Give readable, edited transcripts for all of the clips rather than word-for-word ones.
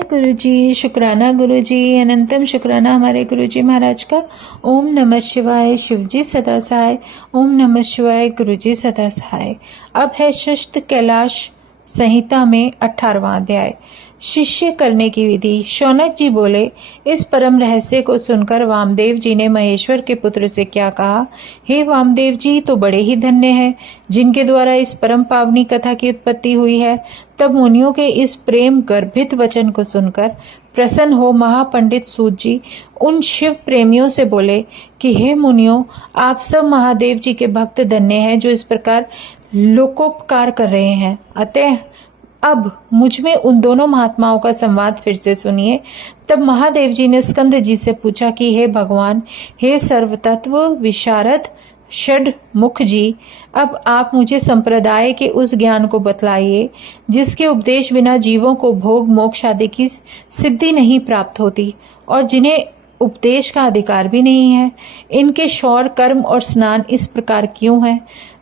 जय गुरु जी, शुक्राना गुरु जी, अनंतम शुक्राना हमारे गुरु जी महाराज का। ओम नमः शिवाय, शिव जी सदा सहाय। ओम नमः शिवाय, गुरु जी सदा सहाय। अब है षष्ठ कैलाश संहिता में 18वां अध्याय, शिष्य करने की विधि। शौनक जी बोले, इस परम रहस्य को सुनकर वामदेव जी ने महेश्वर के पुत्र से क्या कहा। हे वामदेव जी तो बड़े ही धन्य हैं जिनके द्वारा इस परम पावनी कथा की उत्पत्ति हुई है। तब मुनियों के इस प्रेम गर्भित वचन को सुनकर प्रसन्न हो महापंडित सूत जी उन शिव प्रेमियों से बोले कि हे मुनियों, आप सब महादेव जी के भक्त धन्य हैं जो इस प्रकार लोकोपकार कर रहे हैं। अतः अब मुझ में उन दोनों महात्माओं का संवाद फिर से सुनिए। तब महादेव जी ने स्कंद जी से पूछा कि हे भगवान, हे सर्वतत्व विशारद षड मुख जी, अब आप मुझे संप्रदाय के उस ज्ञान को बतलाइए जिसके उपदेश बिना जीवों को भोग मोक्ष आदि की सिद्धि नहीं प्राप्त होती और जिन्हें उपदेश का अधिकार भी नहीं है। इनके शौर कर्म और स्नान इस प्रकार क्यों है,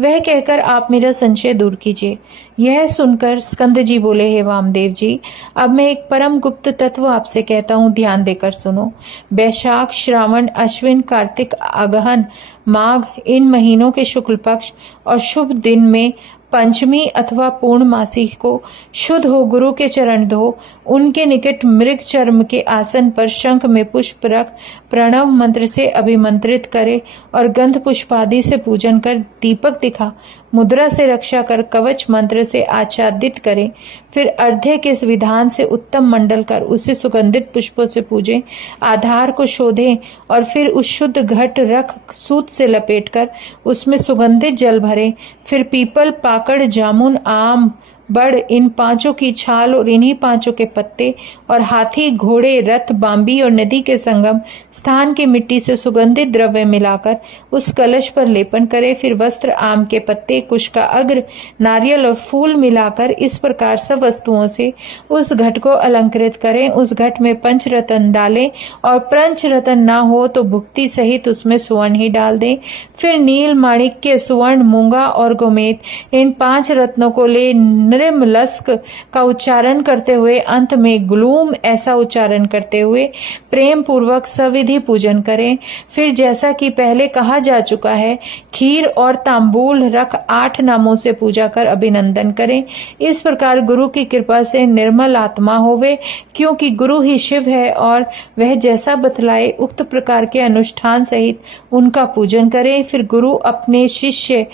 वह कहकर आप मेरा संशय दूर कीजिए। यह सुनकर स्कंद जी बोले, हे वामदेव जी, अब मैं एक परम गुप्त तत्व आपसे कहता हूँ, ध्यान देकर सुनो। वैशाख, श्रावण, अश्विन, कार्तिक, अगहन, माघ इन महीनों के शुक्ल पक्ष और शुभ दिन में पंचमी अथवा पूर्णमासी को शुद्ध हो गुरु के चरण धो, उनके निकट मृग चर्म के आसन पर शंख में पुष्प रख प्रणव मंत्र से अभिमंत्रित करे और गंध पुष्पादि से पूजन कर दीपक दिखा मुद्रा से रक्षा कर कवच मंत्र से आच्छादित करें। फिर अर्ध्य के इस विधान से उत्तम मंडल कर उसे सुगंधित पुष्पों से पूजें, आधार को शोधें और फिर उस शुद्ध घट रख सूत से लपेटकर उसमें सुगंधित जल भरें। फिर पीपल, पाकड़, जामुन, आम, बड़ इन पांचों की छाल और इन्हीं पांचों के पत्ते और हाथी, घोड़े, रथ, बांबी और नदी के संगम स्थान की मिट्टी से सुगंधित द्रव्य मिलाकर उस कलश पर लेपन करे। फिर वस्त्र, आम के पत्ते, कुश का अग्र, नारियल और फूल मिलाकर इस प्रकार सब वस्तुओं से उस घट को अलंकृत करें। उस घट में पंचरत्न डालें और पंचरत्न ना हो तो भुक्ति सहित उसमें स्वर्ण ही डाल दें। फिर नील, माणिक्य, सुवर्ण, मूंगा और गोमेद इन 5 रत्नों को ले निर्मलस्क का उच्चारण करते हुए अंत में ग्लूम ऐसा उच्चारण करते हुए प्रेम पूर्वक सविधि पूजन करें। फिर जैसा कि पहले कहा जा चुका है, खीर और तांबूल रख 8 नामों से पूजा कर अभिनंदन करें। इस प्रकार गुरु की कृपा से निर्मल आत्मा होवे, क्योंकि गुरु ही शिव है और वह जैसा बतलाए उक्त प्रकार के अनुष्ठान सहित उनका पूजन करें। फिर गुरु अपने शिष्य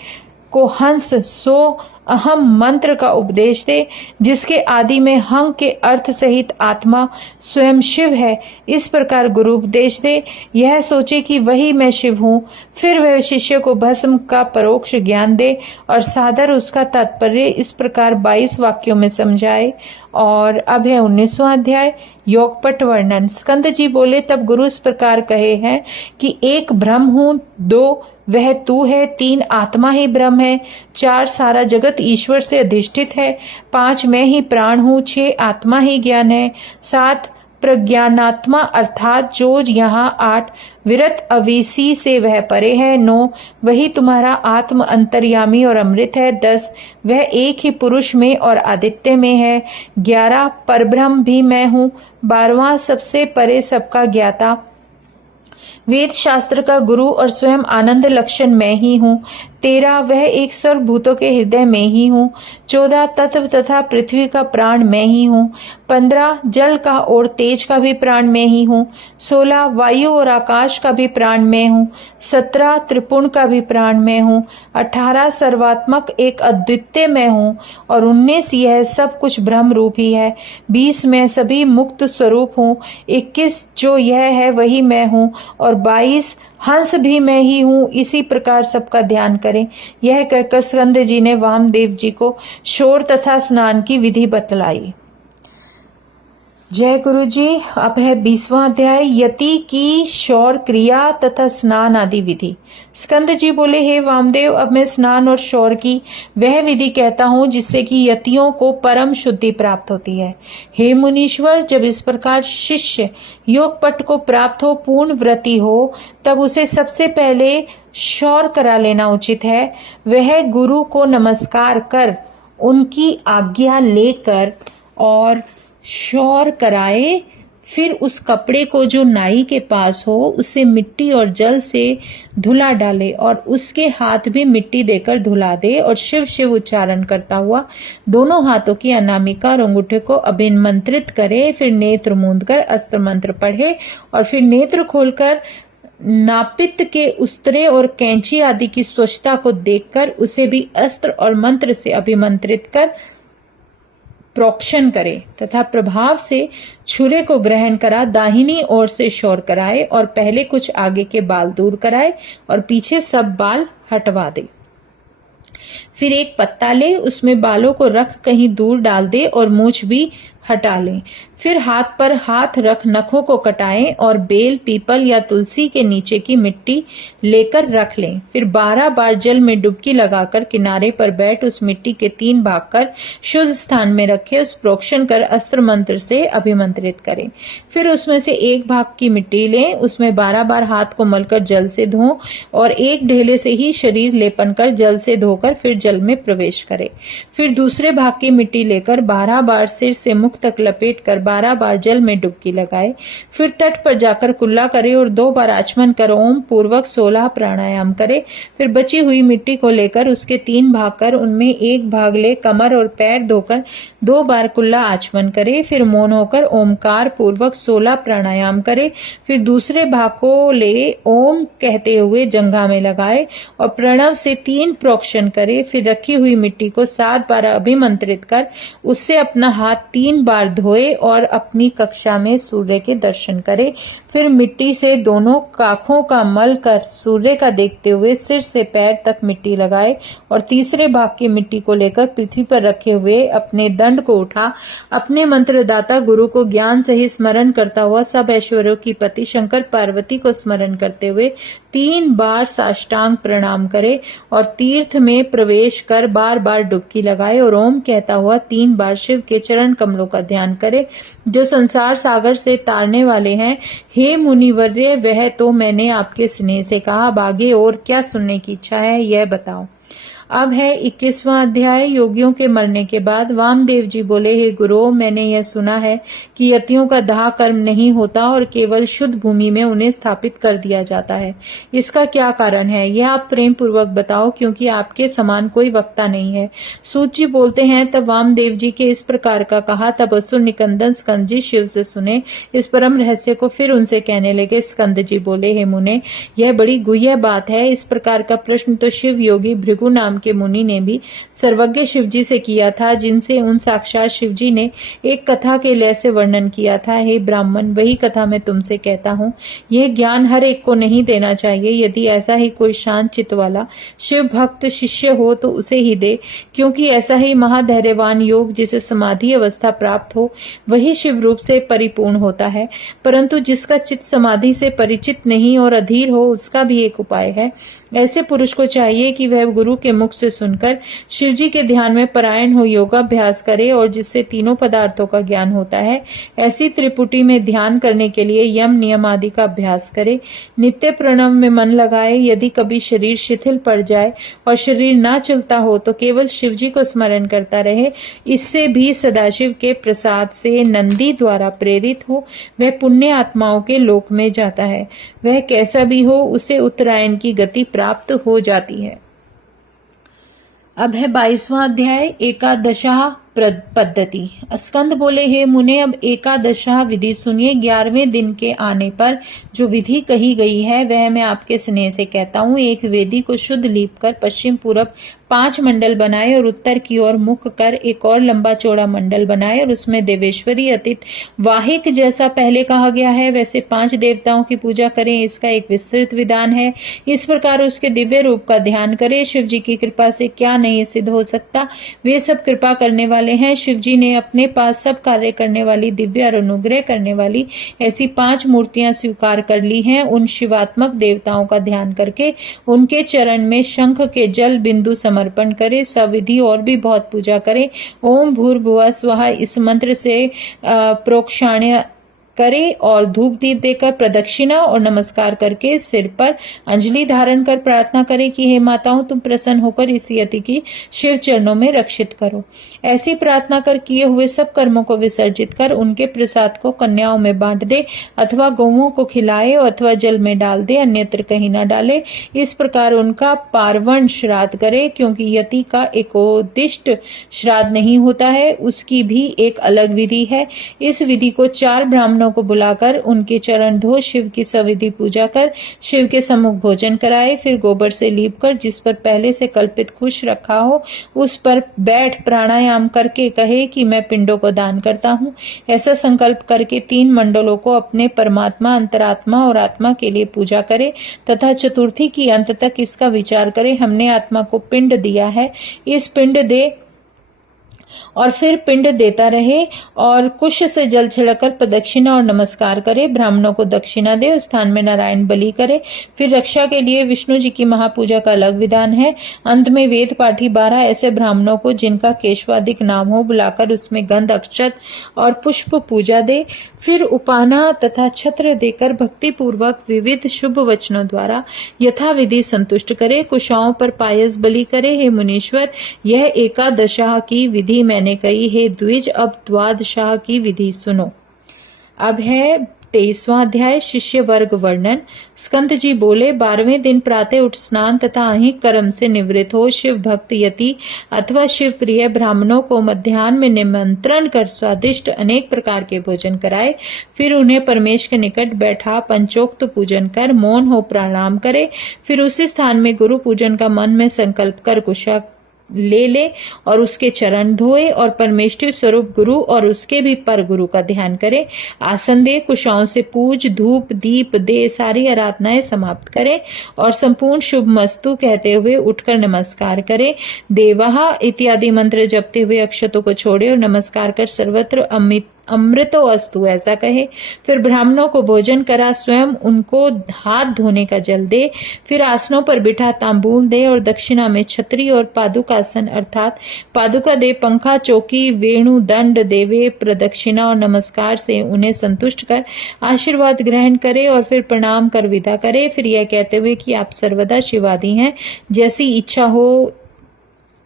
को हंस सो अहम मंत्र का उपदेश दे, जिसके आदि में हंग के अर्थ सहित आत्मा स्वयं शिव है। इस प्रकार गुरु उपदेश दे, यह सोचे कि वही मैं शिव हूँ। फिर वह शिष्य को भस्म का परोक्ष ज्ञान दे और सादर उसका तात्पर्य इस प्रकार 22 वाक्यों में समझाए। और अब है 19वां अध्याय, योगपट वर्णन। स्कंद जी बोले, तब गुरु इस प्रकार कहे हैं कि 1 ब्रह्म हूँ, 2 वह तू है, 3 आत्मा ही ब्रह्म है, 4 सारा जगत ईश्वर से अधिष्ठित है, 5 मैं ही प्राण हूँ, 6 आत्मा ही ज्ञान है, 7 प्रज्ञानात्मा अर्थात जो यहाँ 8 विरत अविसी से वह परे है, 9 वही तुम्हारा आत्म अंतर्यामी और अमृत है, 10 वह एक ही पुरुष में और आदित्य में है, 11 परब्रह्म भी मैं हूँ, 12वां सबसे परे सबका ज्ञाता, वेद शास्त्र का गुरु और स्वयं आनंद लक्षण मैं ही हूँ, 13 वह एक सर्वभूतों के हृदय में ही हूँ, 14 तत्व तथा पृथ्वी का प्राण मैं ही हूँ, 15 जल का और तेज का भी प्राण मैं ही हूँ, 16 वायु और आकाश का भी प्राण मैं हूँ, 17 त्रिपुण का भी प्राण मैं हूँ, 18 सर्वात्मक एक अद्वितीय मैं हूँ और 19 यह सब कुछ ब्रह्म रूप ही है, 20 मैं सभी मुक्त स्वरूप हूँ, 21 जो यह है वही मैं हूँ और 22 हंस भी मैं ही हूँ। इसी प्रकार सबका ध्यान करें। यह कहकर स्कंद जी ने वामदेव जी को शोर तथा स्नान की विधि बतलाई। जय गुरु जी। अब है 20वां अध्याय, यति की शौर क्रिया तथा स्नान आदि विधि। स्कंद जी बोले, हे वामदेव, अब मैं स्नान और शौर की वह विधि कहता हूँ जिससे कि यतियों को परम शुद्धि प्राप्त होती है। हे मुनीश्वर, जब इस प्रकार शिष्य योगपट को प्राप्त हो, पूर्ण व्रती हो, तब उसे सबसे पहले शौर करा लेना उचित है। वह गुरु को नमस्कार कर उनकी आज्ञा लेकर और शौर कराए। फिर उस कपड़े को जो नाई के पास हो उसे मिट्टी और जल से धुला डाले और उसके हाथ भी मिट्टी देकर धुला दे और शिव शिव उच्चारण करता हुआ दोनों हाथों की अनामिका और अंगूठे को अभिमंत्रित करे। फिर नेत्र मूंद कर अस्त्र मंत्र पढ़े और फिर नेत्र खोलकर नापित के उस्तरे और कैंची आदि की स्वच्छता को देखकर उसे भी अस्त्र और मंत्र से अभिमंत्रित कर प्रोक्षण करे तथा प्रभाव से छुरे को ग्रहण करा दाहिनी ओर से शौर कराए और पहले कुछ आगे के बाल दूर कराए और पीछे सब बाल हटवा दे। फिर एक पत्ता ले, उसमें बालों को रख कहीं दूर डाल दे और मूछ भी हटा लें। फिर हाथ पर हाथ रख नखों को कटाएं और बेल, पीपल या तुलसी के नीचे की मिट्टी लेकर रख लें। फिर 12 बार जल में डुबकी लगाकर किनारे पर बैठ उस मिट्टी के 3 भाग कर शुद्ध स्थान में रखे, उस प्रोक्षण कर अस्त्र मंत्र से अभिमंत्रित करें। फिर उसमें से 1 भाग की मिट्टी लें, उसमें 12 बार हाथ को मलकर जल से धों और एक ढेले से ही शरीर लेपन कर जल से धोकर फिर जल में प्रवेश करें। फिर दूसरे भाग की मिट्टी लेकर 12 बार सिर से मुख तक लपेट कर 12 बार जल में डुबकी लगाए। फिर तट पर जाकर कुल्ला करे और 2 बार आचमन कर ओम पूर्वक 16 प्राणायाम करे। फिर बची हुई मिट्टी को लेकर उसके 3 भाग कर उनमें 1 भाग ले कमर और पैर धोकर 2 बार कुल्ला आचमन करे। फिर मौन होकर ओमकार पूर्वक 16 प्राणायाम करे। फिर दूसरे भाग को ले ओम कहते हुए जंघा में लगाए और प्रणव से 3 प्रोक्षण करे। फिर रखी हुई मिट्टी को 7 बार अभिमंत्रित कर उससे अपना हाथ 3 बार धोए और अपनी कक्षा में सूर्य के दर्शन करे। फिर मिट्टी से दोनों काखों का मल कर सूर्य का देखते हुए सिर से पैर तक मिट्टी लगाए और तीसरे भाग की मिट्टी को लेकर पृथ्वी पर रखे हुए अपने दंड को उठा अपने मंत्रदाता गुरु को ज्ञान सहित स्मरण करता हुआ सब ऐश्वर्यों की पति शंकर पार्वती को स्मरण करते हुए 3 बार साष्टांग प्रणाम करे और तीर्थ में प्रवेश कर बार बार डुबकी लगाए और ओम कहता हुआ 3 बार शिव के चरण कमलों का ध्यान करे जो संसार सागर से तारने वाले हैं। हे मुनिवर्य, वह तो मैंने आपके स्नेह से कहा, अब आगे और क्या सुनने की इच्छा है यह बताओ। अब है 21वां अध्याय। योगियों के मरने के बाद वामदेव जी बोले, हे गुरु, मैंने यह सुना है कि यतियों का दाह कर्म नहीं होता और केवल शुद्ध भूमि में उन्हें स्थापित कर दिया जाता है। इसका क्या कारण है यह आप प्रेम पूर्वक बताओ, क्योंकि आपके समान कोई वक्ता नहीं है। सूत जी बोलते हैं, तब वामदेव जी के इस प्रकार का कहा तब असुर निकंदन स्कंद जी शिव से सुने इस परम रहस्य को। फिर उनसे कहने लगे। स्कंद जी बोले, हे मुने, यह बड़ी गुह्य बात है। इस प्रकार का प्रश्न तो शिव योगी भृगु नाम के मुनि ने भी सर्वज्ञ शिवजी से किया था, जिनसे उन साक्षात शिवजी ने एक कथा के लय से वर्णन किया था। हे ब्राह्मण, वही कथा मैं तुमसे कहता हूँ। यह ज्ञान हर एक को नहीं देना चाहिए। यदि ऐसा ही कोई शांत चित्त वाला शिव भक्त शिष्य हो तो उसे ही दे, क्योंकि ऐसा ही महाधैर्यवान योग जिसे समाधि अवस्था प्राप्त हो वही शिव रूप से परिपूर्ण होता है। परंतु जिसका चित्त समाधि से परिचित नहीं और अधीर हो उसका भी एक उपाय है। ऐसे पुरुष को चाहिए कि वह गुरु के मुख से सुनकर शिवजी के ध्यान में परायण हो योगाभ्यास करे और जिससे तीनों पदार्थों का ज्ञान होता है ऐसी त्रिपुटी में ध्यान करने के लिए यम नियम आदि का अभ्यास करे। नित्य प्रणव में मन लगाए। यदि कभी शरीर शिथिल पड़ जाए और शरीर ना चलता हो तो केवल शिवजी को स्मरण करता रहे। इससे भी सदाशिव के प्रसाद से नंदी द्वारा प्रेरित हो वह पुण्य आत्माओं के लोक में जाता है। वह कैसा भी हो उसे उत्तरायण की गति प्राप्त हो जाती है। अब है 22वां अध्याय। एकादशा पद्धति। स्कंद बोले, हे मुने, अब एकादशा विधि सुनिए। 11वें दिन के आने पर जो विधि कही गई है वह मैं आपके स्नेह से कहता हूँ। एक वेदी को शुद्ध लीप कर पश्चिम पूर्व 5 मंडल बनाए और उत्तर की ओर मुख कर एक और लंबा चौड़ा मंडल बनाए और उसमें देवेश्वरी अतीत वाहिक जैसा पहले कहा गया है वैसे 5 देवताओं की पूजा करें। इसका एक विस्तृत विधान है। इस प्रकार उसके दिव्य रूप का ध्यान करें। शिव जी की कृपा से क्या नहीं सिद्ध हो सकता, वे सब कृपा करने वाले हैं। शिव जी ने अपने पास सब कार्य करने वाली, दिव्य और अनुग्रह करने वाली ऐसी 5 मूर्तियां स्वीकार कर ली हैं। उन शिवात्मक देवताओं का ध्यान करके उनके चरण में शंख के जल बिंदु समर्पण करे। सविधि और भी बहुत पूजा करे। ओम भूर्भुवः स्वः इस मंत्र से प्रोक्षाण्य करे और धूप दीप देकर प्रदक्षिणा और नमस्कार करके सिर पर अंजलि धारण कर प्रार्थना करे कि हे माताओं, तुम प्रसन्न होकर इस यति की शिव चरणों में रक्षित करो। ऐसी प्रार्थना कर किए हुए सब कर्मों को विसर्जित कर उनके प्रसाद को कन्याओं में बांट दे अथवा गौओं को खिलाए अथवा जल में डाल दे, अन्यत्र कहीं न डाले। इस प्रकार उनका पार्वण श्राद्ध करे, क्योंकि यति का एकोदिष्ट श्राद्ध नहीं होता है, उसकी भी एक अलग विधि है। इस विधि को 4 ब्राह्मणों को बुलाकर उनके चरण धो शिव की सविधि पूजा कर शिव के सम्मुख भोजन कराए। फिर गोबर से लीप कर जिस पर पहले से कल्पित कुश रखा हो उस पर बैठ प्राणायाम करके कहे कि मैं पिंडों को दान करता हूँ। ऐसा संकल्प करके 3 मंडलों को अपने परमात्मा, अंतरात्मा और आत्मा के लिए पूजा करे तथा चतुर्थी की अंत तक इसका विचार करे, हमने आत्मा को पिंड दिया है, इस पिंड दे, और फिर पिंड देता रहे और कुश से जल छिड़कर प्रदक्षिणा और नमस्कार करे। ब्राह्मणों को दक्षिणा दे, उस स्थान में नारायण बलि करे। फिर रक्षा के लिए विष्णु जी की महापूजा का अलग विधान है। अंत में वेद पाठी 12 ऐसे ब्राह्मणों को जिनका केशवादिक नाम हो बुलाकर उसमें गंध, अक्षत और पुष्प पूजा दे। फिर उपाना तथा छत्र देकर भक्ति पूर्वक विविध शुभ वचनों द्वारा यथाविधि संतुष्ट करे। कुशाओं पर पायस बलि करे। हे मुनीश्वर, यह एकादशाह की विधि मैंने कही है, द्विज अब द्वादशाह की विधि सुनो। अब है 23वां अध्याय, शिष्य वर्ग वर्णन। स्कंद जी बोले, 12वें दिन प्रातः उठ स्नान तथा अहिक कर्म से निवृत्त हो शिव भक्त यति अथवा शिव प्रिय ब्राह्मणों को मध्याह्न में निमंत्रण कर स्वादिष्ट अनेक प्रकार के भोजन कराए। फिर उन्हें परमेश के निकट बैठा पंचोक्त पूजन कर मौन हो प्रणाम करे। फिर उसी स्थान में गुरु पूजन का मन में संकल्प कर कुशा ले और उसके चरण धोए और परमेष्ठि स्वरूप गुरु और उसके भी पर गुरु का ध्यान करे। आसन दे, कुशाओं से पूज, धूप दीप दे, सारी आराधनाएं समाप्त करे और संपूर्ण शुभ मस्तु कहते हुए उठकर नमस्कार करे। देवः इत्यादि मंत्र जपते हुए अक्षतों को छोड़े और नमस्कार कर सर्वत्र अमृतो अस्तु ऐसा कहे। फिर ब्राह्मणों को भोजन करा, स्वयं उनको हाथ धोने का जल दे। फिर आसनों पर बिठा तांबूल दे और दक्षिणा में छत्री और पादुकासन अर्थात पादुका दे। पंखा, चौकी, वेणु, दंड देवे। प्रदक्षिणा और नमस्कार से उन्हें संतुष्ट कर आशीर्वाद ग्रहण करे और फिर प्रणाम कर विदा करे। फिर यह कहते हुए कि आप सर्वदा शिवादि हैं, जैसी इच्छा हो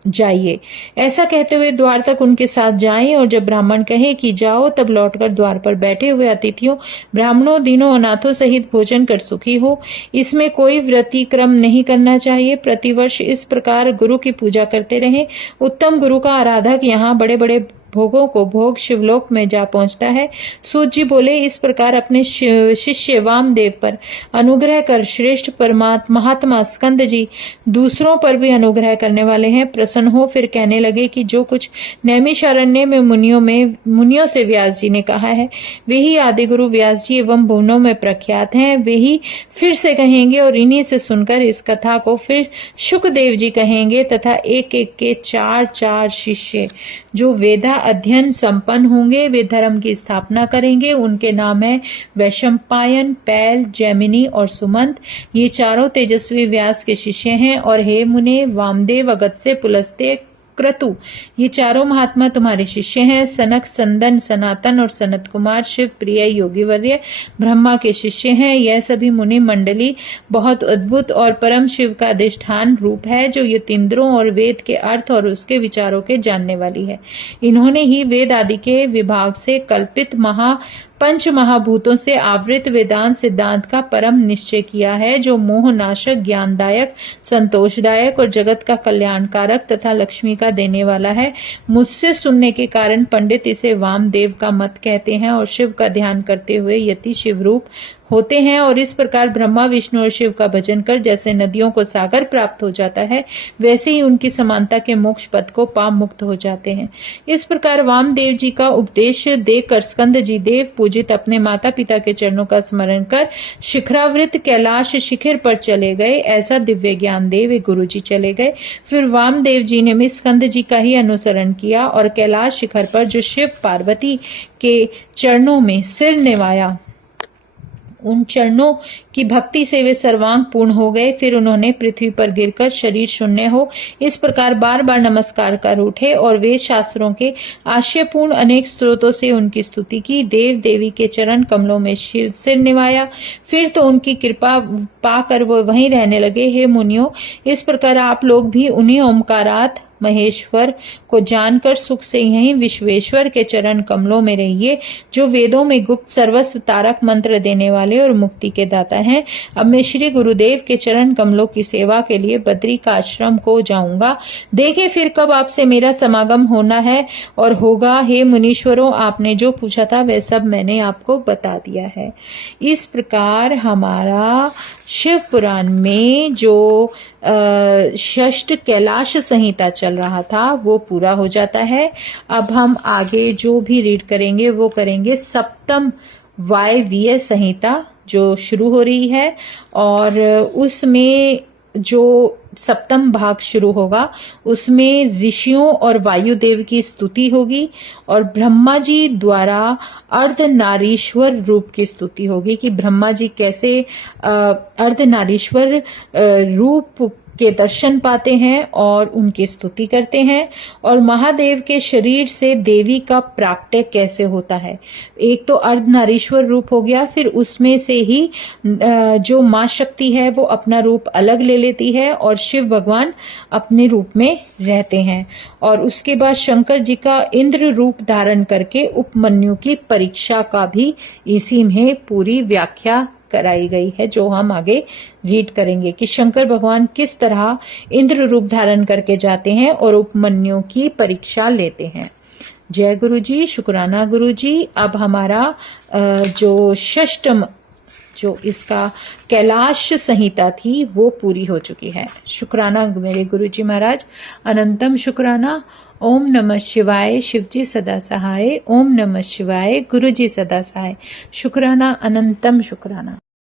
जाइए। ऐसा कहते हुए द्वार तक उनके साथ जाएं और जब ब्राह्मण कहे कि जाओ तब लौटकर द्वार पर बैठे हुए अतिथियों, ब्राह्मणों, दीनों, अनाथों सहित भोजन कर सुखी हो। इसमें कोई व्यतिक्रम नहीं करना चाहिए। प्रतिवर्ष इस प्रकार गुरु की पूजा करते रहें। उत्तम गुरु का आराधक यहाँ बड़े बड़े भोगों को भोग शिवलोक में जा पहुंचता है। सूत जी बोले, इस प्रकार अपने शिष्य वामदेव पर अनुग्रह कर श्रेष्ठ महात्मा स्कंद जी दूसरों पर भी अनुग्रह करने वाले हैं। प्रसन्न हो फिर कहने लगे कि जो कुछ नैमिषारण्य में मुनियों से व्यास जी ने कहा है, वे ही आदि गुरु व्यास जी एवं भुवनों में प्रख्यात हैं, वे ही फिर से कहेंगे और इन्हीं से सुनकर इस कथा को फिर शुकदेव जी कहेंगे तथा एक एक के 4 शिष्य जो वेदा अध्ययन संपन्न होंगे वे धर्म की स्थापना करेंगे। उनके नाम है वैशंपायन, पैल, जैमिनी और सुमंत। ये 4 तेजस्वी व्यास के शिष्य हैं। और हे मुने, वामदेव, अगस्त्य, पुलस्त्य, क्रतु, ये 4 महात्मा तुम्हारे शिष्य हैं। सनक, संदन, सनातन और सनत कुमार शिव प्रिय योगीवर्य ब्रह्मा के शिष्य हैं। यह सभी मुनि मंडली बहुत अद्भुत और परम शिव का अधिष्ठान रूप है, जो यतीन्द्रों और वेद के अर्थ और उसके विचारों के जानने वाली है। इन्होंने ही वेद आदि के विभाग से कल्पित पंच महाभूतों से आवृत वेदांत सिद्धांत का परम निश्चय किया है, जो मोहनाशक, ज्ञानदायक, संतोषदायक और जगत का कल्याणकारक तथा लक्ष्मी का देने वाला है। मुझसे सुनने के कारण पंडित इसे वामदेव का मत कहते हैं और शिव का ध्यान करते हुए यति शिवरूप होते हैं। और इस प्रकार ब्रह्मा, विष्णु और शिव का भजन कर जैसे नदियों को सागर प्राप्त हो जाता है, वैसे ही उनकी समानता के मोक्ष पद को पा मुक्त हो जाते हैं। इस प्रकार वामदेव जी का उपदेश देकर स्कंद जी देव पूजित अपने माता पिता के चरणों का स्मरण कर शिखरावृत कैलाश शिखर पर चले गए। ऐसा दिव्य ज्ञान दे वे गुरु जी चले गए। फिर वामदेव जी ने भी स्कंद जी का ही अनुसरण किया और कैलाश शिखर पर जो शिव पार्वती के चरणों में सिर निवाया, उन चरणों की भक्ति से वे सर्वांग पूर्ण हो गए। फिर उन्होंने पृथ्वी पर गिरकर शरीर शून्य हो इस प्रकार बार बार नमस्कार कर उठे और वेद शास्त्रों के आशयपूर्ण अनेक स्रोतों से उनकी स्तुति की। देव देवी के चरण कमलों में सिर निवाया। फिर तो उनकी कृपा पाकर वो वहीं रहने लगे। हे मुनियों, इस प्रकार आप लोग भी उन्हीं ओमकारात महेश्वर को जानकर सुख से यहीं विश्वेश्वर के चरण कमलों में रहिए, जो वेदों में गुप्त सर्वस्व तारक मंत्र देने वाले और मुक्ति के दाता हैं। अब मैं श्री गुरुदेव के चरण कमलों की सेवा के लिए बद्री का आश्रम को जाऊंगा। देखे फिर कब आपसे मेरा समागम होना है और होगा। हे मुनीश्वरों, आपने जो पूछा था वह सब मैंने आपको बता दिया है। इस प्रकार हमारा शिव पुराण में जो षष्ठ कैलाश संहिता चल रहा था वो पूरा हो जाता है। अब हम आगे जो भी रीड करेंगे वो करेंगे सप्तम वायवीय संहिता जो शुरू हो रही है, और उसमें जो सप्तम भाग शुरू होगा उसमें ऋषियों और वायुदेव की स्तुति होगी और ब्रह्मा जी द्वारा अर्धनारीश्वर रूप की स्तुति होगी कि ब्रह्मा जी कैसे अर्धनारीश्वर रूप के दर्शन पाते हैं और उनकी स्तुति करते हैं, और महादेव के शरीर से देवी का प्राकट्य कैसे होता है। एक तो अर्धनारीश्वर रूप हो गया, फिर उसमें से ही जो मां शक्ति है वो अपना रूप अलग ले लेती है और शिव भगवान अपने रूप में रहते हैं, और उसके बाद शंकर जी का इंद्र रूप धारण करके उपमन्यु की परीक्षा का भी इसी में पूरी व्याख्या कराई गई है, जो हम आगे रीड करेंगे कि शंकर भगवान किस तरह इंद्र रूप धारण करके जाते हैं और उपमन्यु की परीक्षा लेते हैं। जय गुरु जी, शुक्राना गुरु जी। अब हमारा जो षष्ठम जो इसका कैलाश संहिता थी वो पूरी हो चुकी है। शुक्राना मेरे गुरु जी महाराज, अनंतम शुक्राना। ओम नमः शिवाय, शिव जी सदा सहाय। ओम नमः शिवाय, गुरु जी सदा सहाय। शुक्राना, अनंतम शुक्राना।